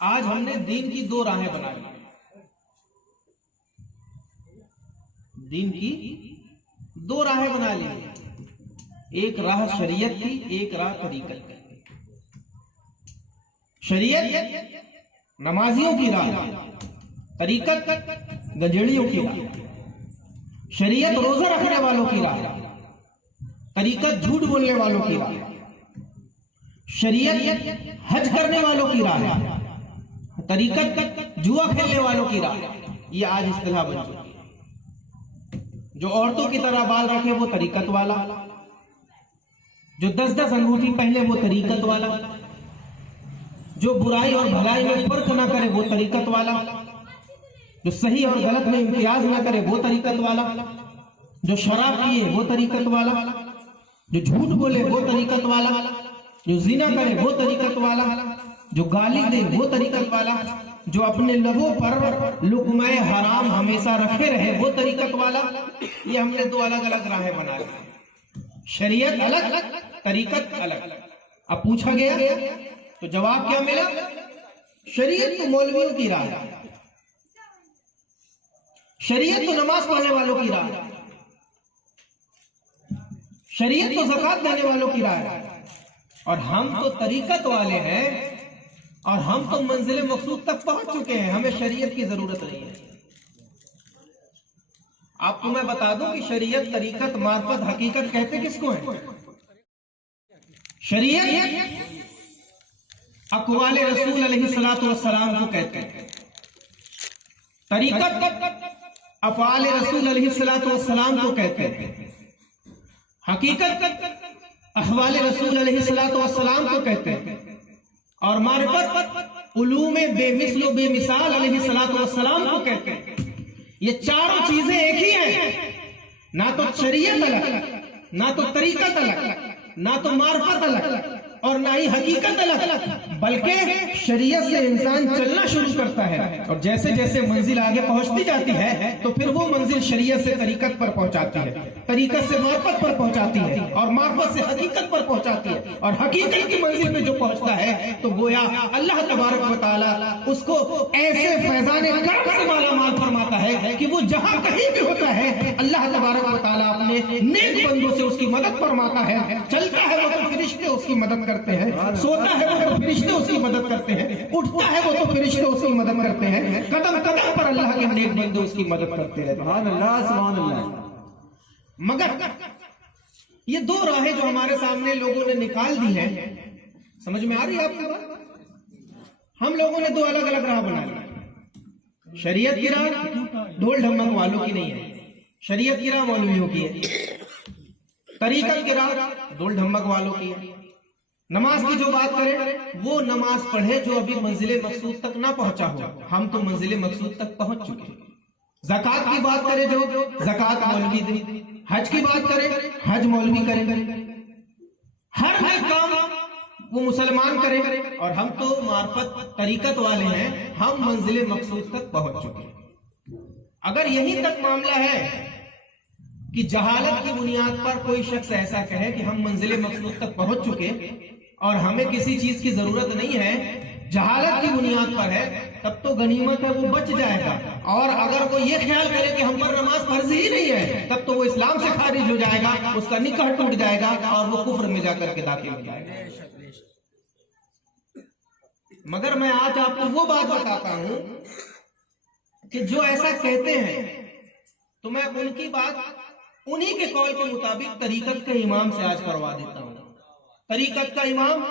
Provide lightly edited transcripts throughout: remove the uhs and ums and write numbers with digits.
آج ہم نے دین کی دو راہیں بنا لی. دین کی دو راہیں بنا لی. ایک راہ شریعت کی، ایک راہ طریقت کی. شریعت نمازیوں کی راہ، طریقت گجڑیوں کی راہ. شریعت روزہ رکھنے والوں کی راہ، طریقت جھوٹ بولنے والوں کی راہ. شریعت حج کرنے والوں کی راہ، طریقت جوا کھیلنے والوں کی راہ. یہ آج اصطلاح بن چکی ہے. جو عورتوں کی طرح بال رکھے وہ طریقت والا، جو 10 انگوٹھی پہنے وہ طریقت والا، جو برائی اور بھلائی میں فرق نہ کرے وہ طریقت والا، جو صحیح اور غلط میں امتیاز نہ کرے وہ طریقت والا، جو شراب پیے وہ طریقت والا، جو جھوٹ بولے وہ طریقت والا، جو زنا کرے وہ طریقت والا، جو گالی دے وہ طریقت والا، جو اپنے لبوں پر لقمہ حرام ہمیشہ رکھے رہے وہ طریقت والا. یہ ہم نے دو الگ الگ راہیں بنا لی. شریعت الگ، طریقت الگ. اب پوچھا گیا تو جواب کیا ملا؟ شریعت تو مولویوں کی راہ ہے، شریعت تو نماز پڑھنے والوں کی راہ ہے، شریعت تو زکوٰۃ دینے والوں کی راہ ہے، اور ہم تو طریقت والے ہیں اور ہم تو منزل مقصود تک پہنچ چکے ہیں. ہمیں شریعت کی ضرورت نہیں ہے. آپ کو میں بتا دوں کہ شریعت، طریقت، معرفت، حقیقت کہتے کس کو ہیں؟ شریعت اقوال رسول علیہ الصلوۃ والسلام کو کہتے ہیں. طریقت افعال رسول علیہ الصلوۃ والسلام کو کہتے ہیں. حقیقت احوال رسول علیہ الصلوۃ والسلام کو کہتے ہیں. اور معرفت علوم بے مثل و بے مثال علیہ الصلوۃ والسلام کو کہتے ہیں. یہ چاروں چیزیں ایک ہی ہیں. نہ تو شریعت الگ، نہ تو طریقت الگ، نہ تو معرفت الگ، اور نہ ہی حقیقت الگ، بلکہ شریعت سے انسان چلنا شروع کرتا ہے اور جیسے جیسے منزل آگے پہنچتی جاتی ہے تو پھر وہ منزل شریعت سے طریقت پر پہنچاتی ہے، طریقت سے معرفت پر پہنچاتی ہے، اور معرفت سے حقیقت پر پہنچاتی ہے. اور حقیقت کی منزل پہ جو پہنچتا ہے تو گویا اللہ تبارک و تعالیٰ اس کو ایسے فیضان کرم سے مالا مال فرماتا ہے کہ وہ جہاں کہیں بھی ہوتا ہے اللہ تبارک و تعالیٰ اپنے نیک بندوں سے اس کی مدد فرماتا ہے. چلتا ہے وہ تو فرشتے اس کی مدد کرتے ہیں، سوتا ہے وہ تو فرشتے اس کی مدد کرتے ہیں، اٹھتا ہے وہ تو فرشتے اس کی مدد کرتے ہیں، قدم قدم پر اللہ کے نیک بندے اس کی مدد کرتے ہیں. سبحان اللہ، سبحان اللہ. مگر یہ دو راہیں جو ہمارے سامنے لوگوں نے نکال دی ہیں، سمجھ میں آ رہی ہے آپ کو بات؟ ہم لوگوں نے دو الگ الگ راہ بنا لی. شریعت کی راہ ڈھول ڈھمک والوں کی نہیں ہے، شریعت کی راہ مولویوں کی ہے. طریقت کی راہ ڈھول ڈھمک والوں کی ہے. نماز کی جو بات کرے وہ نماز پڑھے جو ابھی منزل مقصود تک نہ پہنچا ہو. ہم تو منزل مقصود تک پہنچ چکے ہیں. زکوٰۃ کی بات کرے جو زکوٰۃ مولوی دے. حج کی بات کرے حج مولوی کرے. ہر کام وہ مسلمان کرے، اور ہم تو معرفت طریقت والے ہیں، ہم منزل مقصود تک پہنچ چکے ہیں. اگر یہی تک معاملہ ہے کہ جہالت کی بنیاد پر کوئی شخص ایسا کہے کہ ہم منزل مقصود تک پہنچ چکے اور ہمیں کسی چیز کی ضرورت نہیں ہے، جہالت کی بنیاد پر ہے، تب تو غنیمت ہے، وہ بچ جائے گا. اور اگر وہ یہ خیال کرے کہ ہم پر نماز فرض ہی نہیں ہے، تب تو وہ اسلام سے خارج ہو جائے گا، اس کا نکاح ٹوٹ جائے گا اور وہ کفر میں جا کر کے داخل ہو جائے گا. مگر میں آج آپ کو وہ بات بتاتا ہوں کہ جو ایسا کہتے ہیں تو میں ان کی بات انہی کے قول کے مطابق طریقت کے امام سے آج کروا دیتا ہوں. طریقت کا امام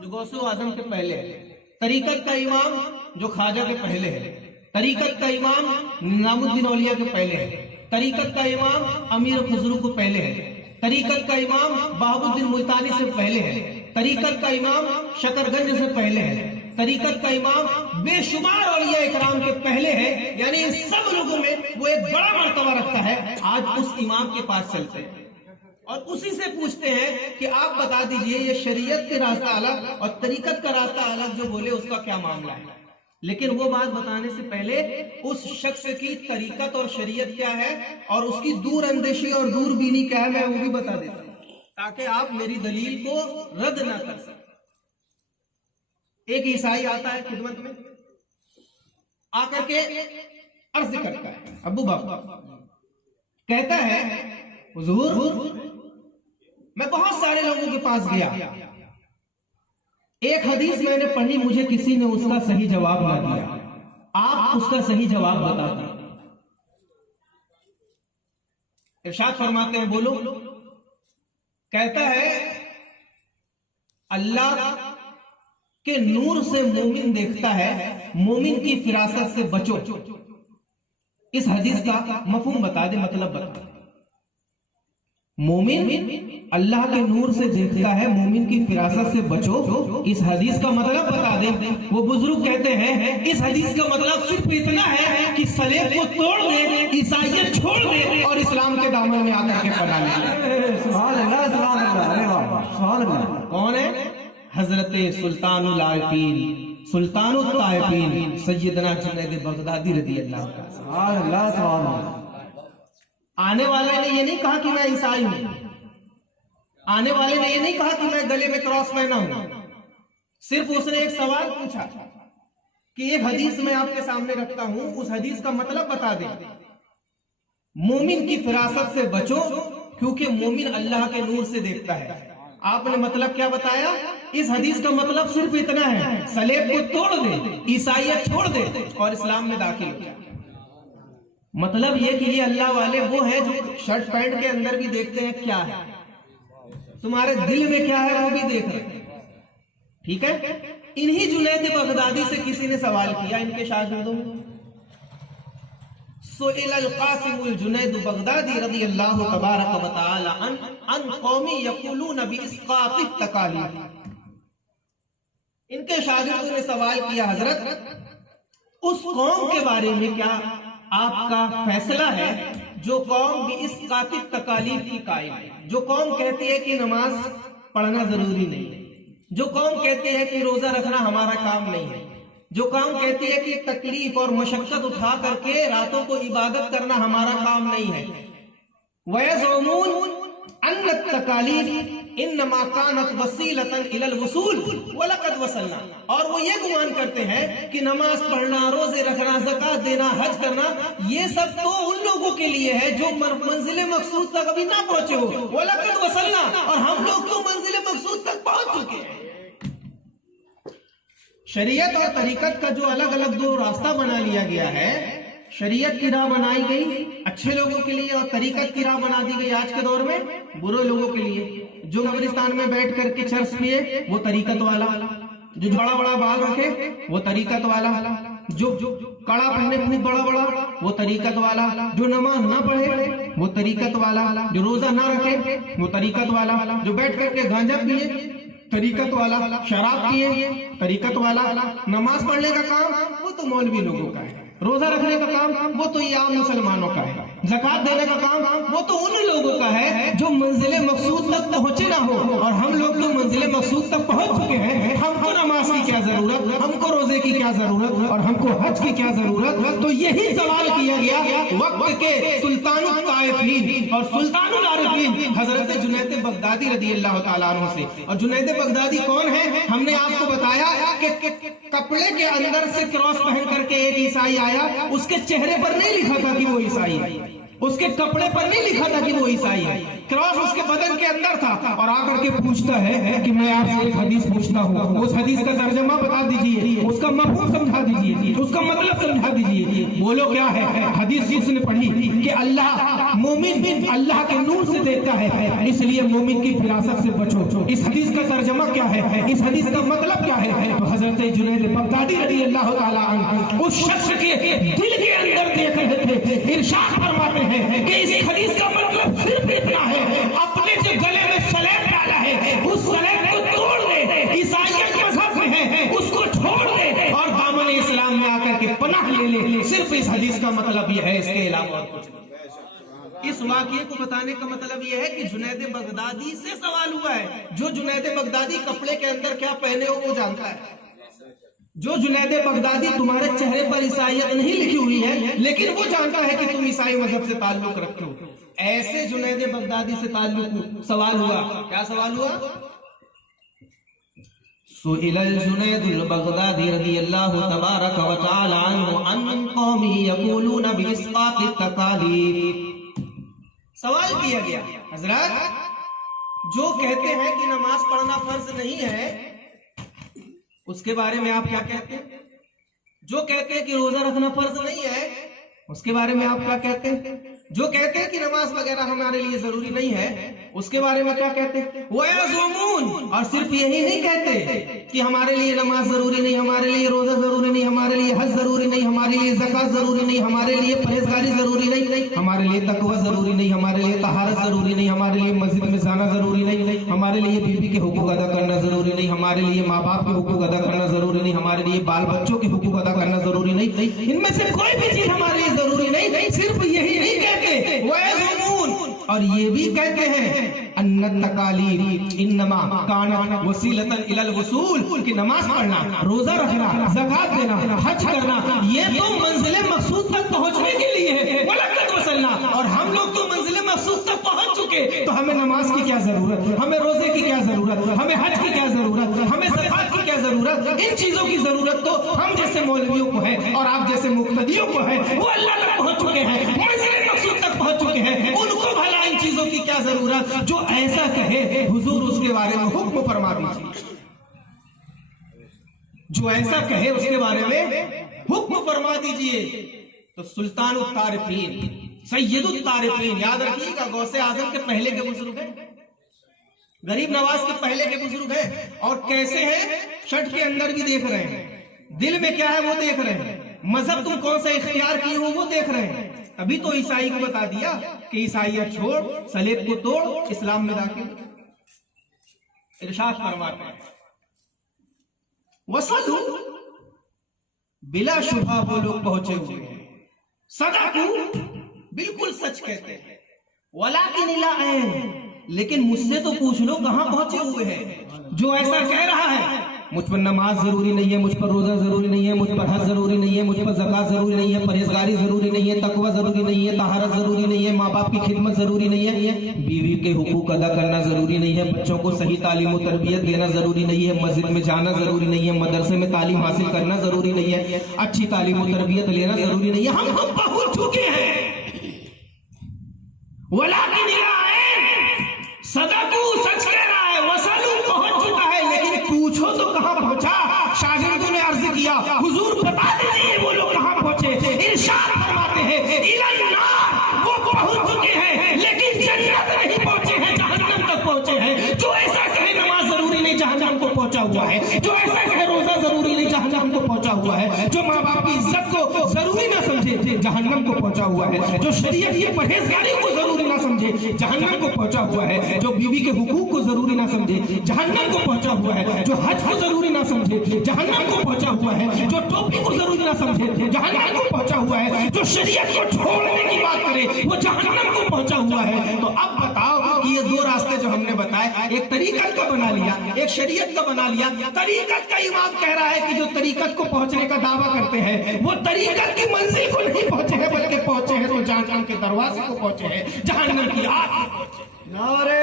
جو غوث اعظم کے پہلے ہے، طریقت کا امام جو خواجہ کے پہلے ہے، طریقت کا امام نظام الدین اولیاء کے پہلے ہے، طریقت کا امام امیر خسرو کو پہلے ہے، طریقت کا امام بہاء الدین ملتانی سے پہلے ہے، طریقت کا امام شکر گنج سے پہلے ہے، طریقت کا امام بے شمار اولیاء اکرام کے پہلے ہے. یعنی ان سب لوگوں میں وہ ایک بڑا مرتبہ رکھتا ہے. آج اس امام کے پاس چلتے ہیں اور اسی سے پوچھتے ہیں کہ آپ بتا دیجئے یہ شریعت کے راستہ الگ اور طریقت کا راستہ الگ جو بولے اس کا کیا معاملہ ہے. لیکن وہ بات بتانے سے پہلے اس شخص کی طریقت اور شریعت کیا ہے اور اس کی دور اندیشی اور دور بینی کیا ہے میں وہ بھی بتا دیتا ہوں تاکہ آپ میری دلیل کو رد نہ کر سکیں. ایک عیسائی آتا ہے خدمت میں آ کر کے عرض کرتا ہے ابو بکر، کہتا ہے حضور میں بہت سارے لوگوں کے پاس گیا، ایک حدیث میں نے پڑھی، مجھے کسی نے اس کا صحیح جواب نہ دیا، آپ اس کا صحیح جواب بتا دیں۔ ارشاد فرماتے ہیں بولو، کہتا ہے اللہ کے نور سے مومن دیکھتا ہے، مومن کی فراست سے بچو۔ اس حدیث کا مفہوم بتا دے، مطلب بتا دے۔ مومن اللہ کے نور سے دیکھتا ہے، مومن کی فراست سے بچو، اس حدیث کا مطلب بتا دے۔ وہ بزرگ کہتے ہیں اس حدیث کا مطلب صرف اتنا ہے کہ سلیب کو توڑ دے، عیسائیت چھوڑ دے اور اسلام کے دامن میں آ کر کے پناہ لے۔ سبحان اللہ، سبحان اللہ، سبحان اللہ۔ کون ہے؟ حضرت سلطان العارفین، سلطان الطائفین، سیدنا جنید بغدادی رضی اللہ عنہ۔ سبحان اللہ، سبحان اللہ۔ آنے والے نے یہ نہیں کہا کہ میں عیسائی ہوں، آنے والے نے یہ نہیں کہا کہ میں گلے میں کراس پہنا ہوں، صرف اس نے ایک سوال پوچھا کہ ایک حدیث میں آپ کے سامنے رکھتا ہوں، اس حدیث کا مطلب بتا دیں۔ مومن کی فراست سے بچو کیونکہ مومن اللہ کے نور سے دیکھتا ہے۔ آپ نے مطلب کیا بتایا؟ اس حدیث کا مطلب صرف اتنا ہے، سلیب کو توڑ دے، عیسائیت چھوڑ دے اور اسلام میں داخل ہو جائے۔ مطلب یہ کہ یہ اللہ والے وہ ہیں جو شرٹ پینٹ کے اندر بھی دیکھتے ہیں کیا ہے، تمہارے دل میں کیا ہے وہ بھی دیکھ رہے ہیں، ٹھیک ہے؟ انہی جنید بغدادی سے کسی نے سوال کیا، ان کے شاگردوں میں، سئل القاسم الجنید بغدادی رضی اللہ تبارک و تعالی عن قومی یقولون باسقاط التکالیف۔ ان کے شاگردوں نے سوال کیا حضرت اس قوم کے بارے میں کیا آپ کا فیصلہ ہے جو قوم باسقاط التکالیف کی قائل ہے، جو قوم کہتی ہے کہ نماز پڑھنا ضروری نہیں ہے، جو قوم کہتی ہے کہ روزہ رکھنا ہمارا کام نہیں ہے، جو قوم کہتی ہے کہ تکلیف اور مشقت اٹھا کر کے راتوں کو عبادت کرنا ہمارا کام نہیں ہے۔ وَيَزْعُمُونَ أَنَّ التَّكَالِيفَ إِنَّمَا كَانَتْ وَسِيلَةً إِلَى الْوُصُولِ وَلَقَدْ وَصَلْنَا، اور وہ یہ گمان کرتے ہیں کہ نماز پڑھنا، روزے رکھنا، زکوٰۃ دینا، حج کرنا، یہ سب تو ان لوگوں کے لیے ہے جو منزل مقصود تک ابھی نہ پہنچے ہو۔ وَلَقَدْ وَصَلْنَا، اور ہم لوگ تو منزل مقصود تک پہنچ چکے ہیں۔ شریعت اور طریقت کا جو الگ الگ دو راستہ بنا لیا گیا ہے، شریعت کی راہ بنائی گئی اچھے لوگوں کے لیے اور طریقت کی راہ بنا دی گئی آج کے دور میں برے لوگوں کے لیے۔ جو قبرستان میں بیٹھ کر کے چرس پیے وہ طریقت والا، جو بڑا بڑا بال رکھے وہ طریقت والا، جو کڑا پہنے خوب بڑا بڑا وہ طریقت والا، جو نماز نہ پڑھے وہ طریقت والا، جو روزہ نہ رکھے وہ طریقت والا، جو بیٹھ کر کے گانجا پیے طریقت والا، شراب پیے طریقت والا، نماز پڑھنے کا کام وہ تو مولوی لوگوں کا ہے، روزہ رکھنے کا کام وہ تو یہ عام مسلمانوں کا ہے، زکوٰۃ دینے کا کام وہ تو ان لوگوں کا ہے جو منزل مقصود تک پہنچے نہ ہو، اور ہم لوگ تو منزل مقصود تک پہنچ چکے ہیں۔ ہم کو نماز کی کیا ضرورت، ہم کو روزے کی کیا ضرورت، اور ہم کو حج کی کیا ضرورت؟ تو یہی سوال کیا گیا وقت کے سلطان الطائفین اور سلطان العارفین حضرت جنید بغدادی رضی اللہ تعالیٰ عنہ سے۔ اور جنید بغدادی کون ہے؟ ہم نے آپ کو بتایا کہ کپڑے کے اندر سے کراس پہن کر کے ایک عیسائی آیا، اس کے چہرے پر نہیں لکھا تھا کہ وہ عیسائی ہے، اس کے کپڑے پر نہیں لکھا تھا کہ وہ عیسائی ہے، کراس اس کے بدن کے اندر تھا، اور آ کر کے پوچھتا ہے کہ میں آپ سے ایک حدیث پوچھتا ہوں، اس حدیث کا ترجمہ بتا دیجئے، اس کا مفہوم سمجھا دیجئے، اس کا مطلب سمجھا دیجئے۔ بولو کیا ہے حدیث جس نے پڑھی کہ اللہ مومن اللہ کے نور سے دیکھتا ہے، اس لیے مومن کی فراست سے بچو۔ اس حدیث کا ترجمہ کیا ہے، اس حدیث کا مطلب کیا ہے؟ تو حضرت جنید بغدادی رضی اللہ تعالیٰ عنہ اس شخص کے دل کے اندر دیکھ رہے تھے، ارشاد فرماتے ہیں کہ اس حدیث کا مطلب صرف اتنا ہے، اپنے جو گلے میں سلیب ڈالا ہے اس سلیب کو توڑ دے، عیسائیت مذہب میں ہے اس کو چھوڑ دے اور دامن اسلام میں آ کر کے پناہ لے لے۔ صرف اس حدیث کا مطلب یہ ہے، اس کے علاوہ اور کچھ نہیں۔ اس واقعے کو بتانے کا مطلب یہ ہے کہ جنید بغدادی سے سوال ہوا ہے، جو جنید بغدادی کپڑے کے اندر کیا پہنے ہو وہ جانتا ہے، جو جنید بغدادی تمہارے چہرے پر عیسائیت نہیں لکھی ہوئی ہے لیکن وہ جانتا ہے کہ تم عیسائی مذہب سے تعلق رکھتے ہو، ایسے جنید بغدادی سے تعلق سوال ہوا۔ کیا سوال ہوا؟ سئل الجنید البغدادی رضی اللہ تبارک و تعالی عنہ عن قومه یقولون باسقاط التکالیف. سوال کیا گیا حضرات جو کہتے ہیں کہ نماز پڑھنا فرض نہیں ہے اس کے بارے میں آپ کیا کہتے ہیں؟ جو کہتے ہیں کہ روزہ رکھنا فرض نہیں ہے اس کے بارے میں آپ کیا کہتے ہیں؟ جو کہتے ہیں کہ نماز وغیرہ ہمارے لیے ضروری نہیں ہے اس کے بارے میں کیا کہتے ہیں؟ وَيَزْعُمُونَ، اور صرف یہی نہیں کہتے کہ ہمارے لیے نماز ضروری نہیں، ہمارے لیے روزہ ضروری نہیں، ہمارے لیے حج ضروری نہیں، ہمارے لیے زکوٰۃ ضروری نہیں، ہمارے لیے پرہیزگاری ضروری نہیں، ہمارے لیے تقوی ضروری نہیں، ہمارے لیے طہارت ضروری نہیں، ہمارے لیے مسجد میں جانا ضروری نہیں، ہمارے لیے بیوی کے حقوق ادا کرنا ضروری نہیں، ہمارے لیے ماں باپ کے حقوق ادا کرنا ضروری نہیں، ہمارے لیے بال بچوں کے حقوق ادا کرنا ضروری نہیں. ان میں سے کوئی بھی چیز ہمارے لیے ضروری نہیں. صرف یہی نہیں کہتے وَيَزْعُمُونَ، اور یہ بھی کہتے ہیں ان التکالیف انما کانت وسیلۃ الی الوصول، کہ نماز پڑھنا، روزہ رکھنا، زکوٰۃ دینا، حج کرنا یہ تو منزل مقصود تک پہنچنے کے لیے ہے. وَلَقَدْ وَصَلْنَا، اور ہم لوگ تو منزل مقصود تک پہنچ چکے، تو ہمیں نماز کی کیا ضرورت، ہمیں روزے کی کیا ضرورت، ہمیں حج کی کیا ضرورت، ہمیں زکوٰۃ کی کیا ضرورت. ان چیزوں کی ضرورت تو ہم جیسے مولویوں کو ہے اور آپ جیسے مقتدیوں کو ہے. وہ اللہ تک پہنچ چکے ہیں، منزل مقصود تک پہنچ چکے ہیں. ان کو بھلا ان چیزوں کی کیا ضرورت؟ جو ایسا کہے حضور اس کے بارے میں حکم فرما دیجیے. جو ایسا کہے اس کے بارے میں حکم فرما دیجیے. تو سلطان الطارقین، سید الطارقین، یاد رکھیے گا غوث اعظم کے پہلے کے بزرگ ہیں، غریب نواز کے پہلے کے بزرگ ہیں. اور کیسے ہیں؟ شرٹ کے اندر بھی دیکھ رہے ہیں، دل میں کیا ہے وہ دیکھ رہے ہیں، مذہب تم کون سا اختیار کیے ہو وہ دیکھ رہے ہیں. ابھی تو عیسائی کو بتا دیا کہ عیسائیت چھوڑ، صلیب کو توڑ، اسلام میں داخل. ارشاد فرماتے ہیں وصلوا، بلا شبہ وہ لوگ پہنچے ہوئے ہیں. صدقوا، بالکل سچ کہتے ہیں. ولکن الی عین، لیکن مجھ سے تو پوچھ لو کہاں پہنچے ہوئے ہیں. جو ایسا کہہ رہا ہے مجھ پر نماز ضروری نہیں ہے، مجھ پر روزہ ضروری نہیں ہے، مجھ پر حج ضروری نہیں ہے، مجھ پر زکوٰۃ ضروری نہیں ہے، پرہیزگاری ضروری نہیں ہے، تقوی ضروری نہیں ہے، طہارت ضروری نہیں ہے، ماں باپ کی خدمت ضروری نہیں ہے، بیوی کے حقوق ادا کرنا ضروری نہیں ہے، بچوں کو صحیح تعلیم و تربیت دینا ضروری نہیں ہے، مسجد میں جانا ضروری نہیں ہے، مدرسے میں تعلیم حاصل کرنا ضروری نہیں ہے، اچھی تعلیم و تربیت لینا ضروری نہیں ہے. ہم تو پہنچ چکے ہیں. ولکن الی عین، صدقوا، سچ کہہ رہا ہے. وصلوا، پہنچ چکا ہے. لیکن پوچھو تو کہاں پہنچا؟ شاگردوں نے عرض کیا حضور بتا دیجیے وہ لوگ کہاں پہنچے. ارشاد فرماتے ہیں الی النار، وہ پہنچ چکے ہیں لیکن جنت نہیں پہنچے ہیں، جہنم تک پہنچے ہیں. جو ایسا کہے نماز ضروری نہیں جہنم کو پہنچا ہوا ہے. جو ایسا کہے روزہ ضروری نہیں جہنم کو پہنچا ہوا ہے. جو ماں باپ کی عزت کو ضروری نہ سمجھے جہنم کو پہنچا ہوا ہے. جو شریعت کی پرہیزگاری کو ضروری نہ سمجھے جہنم کو پہنچا ہوا ہے. جو بیوی کے حقوق کو ضروری نہ سمجھے جہنم کو پہنچا ہوا ہے. جو حج کو ضروری نہ سمجھے جہنم کو پہنچا ہوا ہے. جو ٹوپی کو ضروری نہ سمجھے جہنم کو پہنچا ہوا ہے. جو شریعت کو چھوڑنے کی بات کرے وہ جہنم کو پہنچا ہوا ہے. تو اب بتاؤ کہ یہ دو راستے جو ہم نے بتائے، ایک طریقت کا بنا لیا، ایک شریعت کا بنا لیا. طریقت کا امام کہہ رہا ہے کہ جو طریقت کو پہنچنے کا دعویٰ کرتے ہیں وہ طریقت کی منزل کو نہیں پہنچے ہیں بلکہ پہنچے ہیں تو جہنم کے دروازے کو پہنچے ہیں، جہنم کی آگ. نعرہ